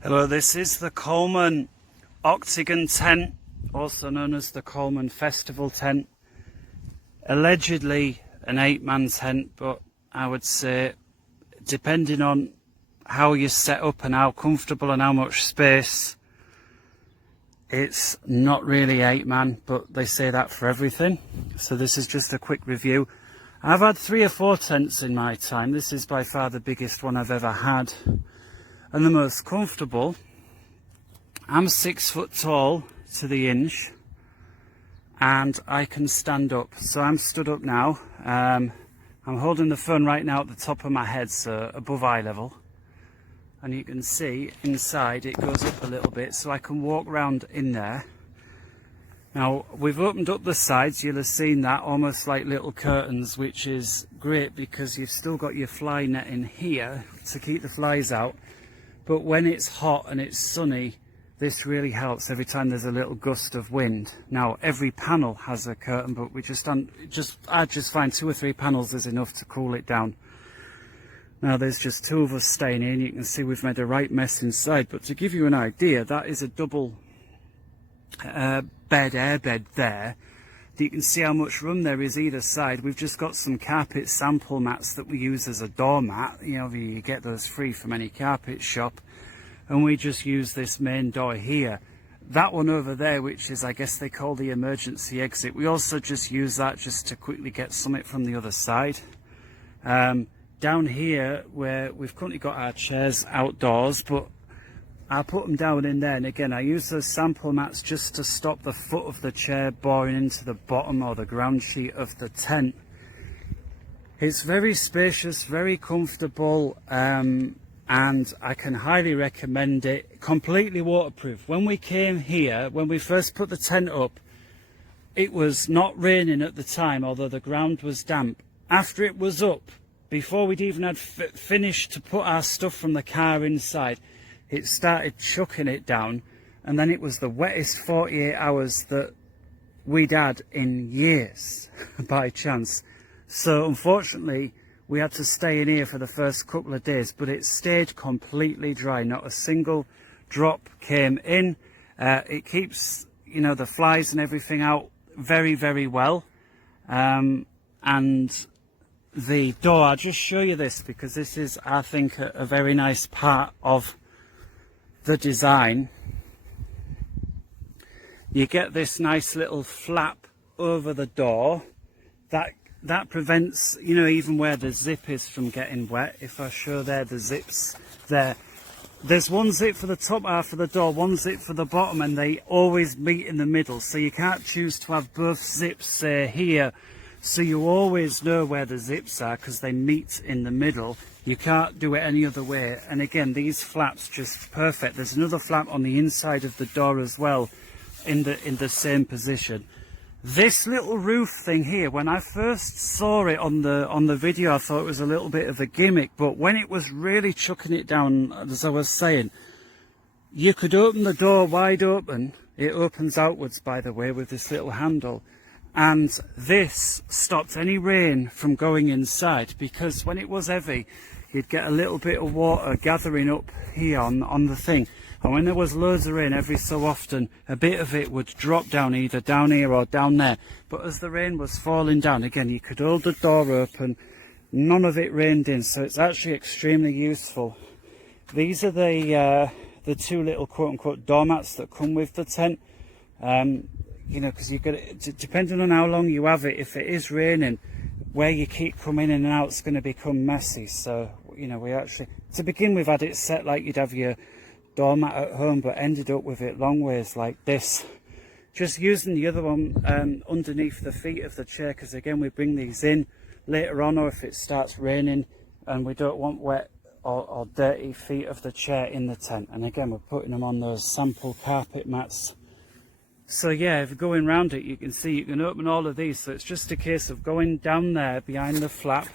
Hello, this is the Coleman Octagon tent, also known as the Coleman Festival tent. Allegedly an 8-man tent, but I would say, depending on how you're set up and how comfortable and how much space, it's not really 8-man, but they say that for everything. So this is just a quick review. I've had 3 or 4 tents in my time. This is by far the biggest one I've ever had and the most comfortable. I'm 6 foot tall to the inch and I can stand up, so I'm stood up now. I'm holding the phone right now at the top of my head, so above eye level, and you can see inside it goes up a little bit, so I can walk around in there. Now we've opened up the sides, you'll have seen that, almost like little curtains, which is great because you've still got your fly net in here to keep the flies out. But when it's hot and it's sunny, this really helps every time there's a little gust of wind. Now every panel has a curtain, but I just find 2 or 3 panels is enough to cool it down. Now there's just 2 of us staying in. You can see we've made a right mess inside, but to give you an idea, that is a double airbed there. You can see how much room there is either side. We've just got some carpet sample mats that we use as a doormat. You know, you get those free from any carpet shop, and we just use this main door here. That one over there, which is, I guess they call the emergency exit, we also just use that just to quickly get something from the other side. Down here, where we've currently got our chairs outdoors, but I'll put them down in there, and again I use those sample mats just to stop the foot of the chair boring into the bottom or the ground sheet of the tent. It's very spacious, very comfortable, and I can highly recommend it. Completely waterproof. When we came here, when we first put the tent up, it was not raining at the time, although the ground was damp. After it was up, before we'd even had finished to put our stuff from the car inside, it started chucking it down, and then it was the wettest 48 hours that we'd had in years by chance. So unfortunately we had to stay in here for the first couple of days, but it stayed completely dry. Not a single drop came in. It keeps, you know, the flies and everything out very, very well. And the door, I'll just show you this because this is, I think, a very nice part of the design. You get this nice little flap over the door that prevents, you know, even where the zip is from getting wet. If I show there the zips there, there's one zip for the top half of the door, one zip for the bottom, and they always meet in the middle, so you can't choose to have both zips here, so you always know where the zips are because they meet in the middle. You can't do it any other way. And again, these flaps just perfect. There's another flap on the inside of the door as well, in the same position. This little roof thing here, when I first saw it on the video, I thought it was a little bit of a gimmick, but when it was really chucking it down, as I was saying, you could open the door wide open. It opens outwards, by the way, with this little handle. And this stopped any rain from going inside, because when it was heavy, you'd get a little bit of water gathering up here on the thing. And when there was loads of rain, every so often, a bit of it would drop down, either down here or down there. But as the rain was falling down, again, you could hold the door open. None of it rained in, so it's actually extremely useful. These are the 2 little quote-unquote doormats that come with the tent. You know, because you've got to, depending on how long you have it, if it is raining, where you keep coming in and out is going to become messy. So, you know, we actually, to begin with, had it set like you'd have your doormat at home, but ended up with it long ways like this. Just using the other one underneath the feet of the chair, because again, we bring these in later on, or if it starts raining and we don't want wet or dirty feet of the chair in the tent. And again, we're putting them on those sample carpet mats. So yeah, if you're going around it, you can see you can open all of these. So it's just a case of going down there behind the flap,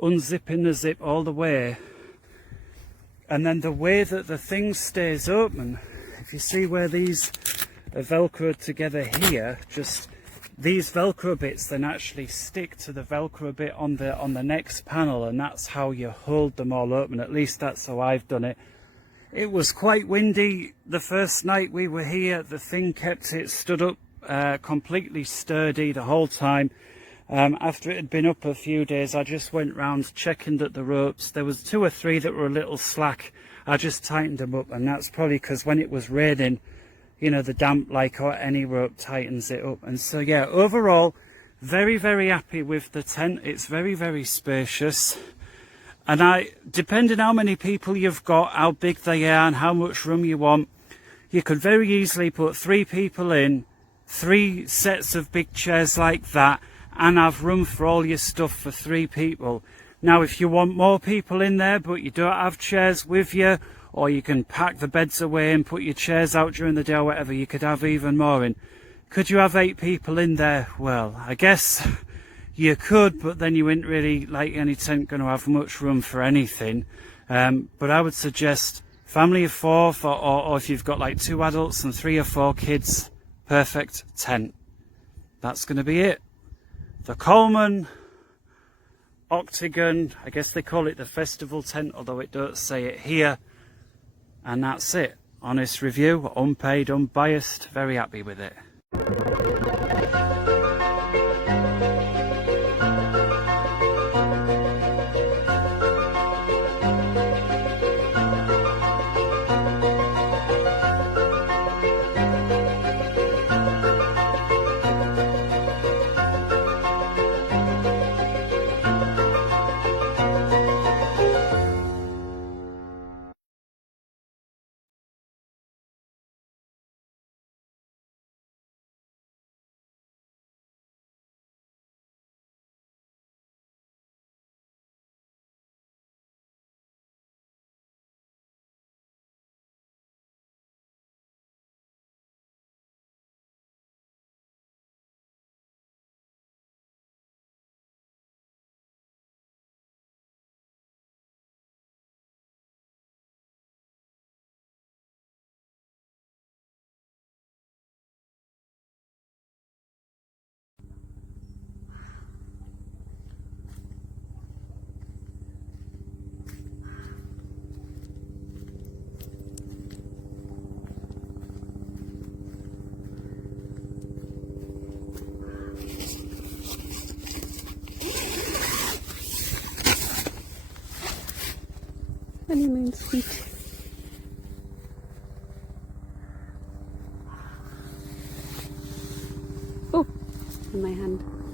unzipping the zip all the way, and then the way that the thing stays open, if you see where these are velcroed together here, just these velcro bits then actually stick to the velcro bit on the next panel, and that's how you hold them all open. At least that's how I've done it. It was quite windy the first night we were here. The thing kept it stood up completely sturdy the whole time. After it had been up a few days, I just went round checking that the ropes, there was 2 or 3 that were a little slack. I just tightened them up, and that's probably because when it was raining, you know, the damp, like any rope, tightens it up. And so yeah, overall, very, very happy with the tent. It's very, very spacious. And depending how many people you've got, how big they are and how much room you want, you could very easily put 3 people in, 3 sets of big chairs like that, and have room for all your stuff for 3 people. Now, if you want more people in there, but you don't have chairs with you, or you can pack the beds away and put your chairs out during the day or whatever, you could have even more in. Could you have 8 people in there? Well, I guess you could, but then you wouldn't really, like any tent, going to have much room for anything. But I would suggest family of 4, or if you've got like 2 adults and 3 or 4 kids, perfect tent. That's going to be it. The Coleman Octagon, I guess they call it the festival tent, although it don't say it here. And that's it. Honest review, unpaid, unbiased, very happy with it. Honeymoon's feet. Oh, on my hand.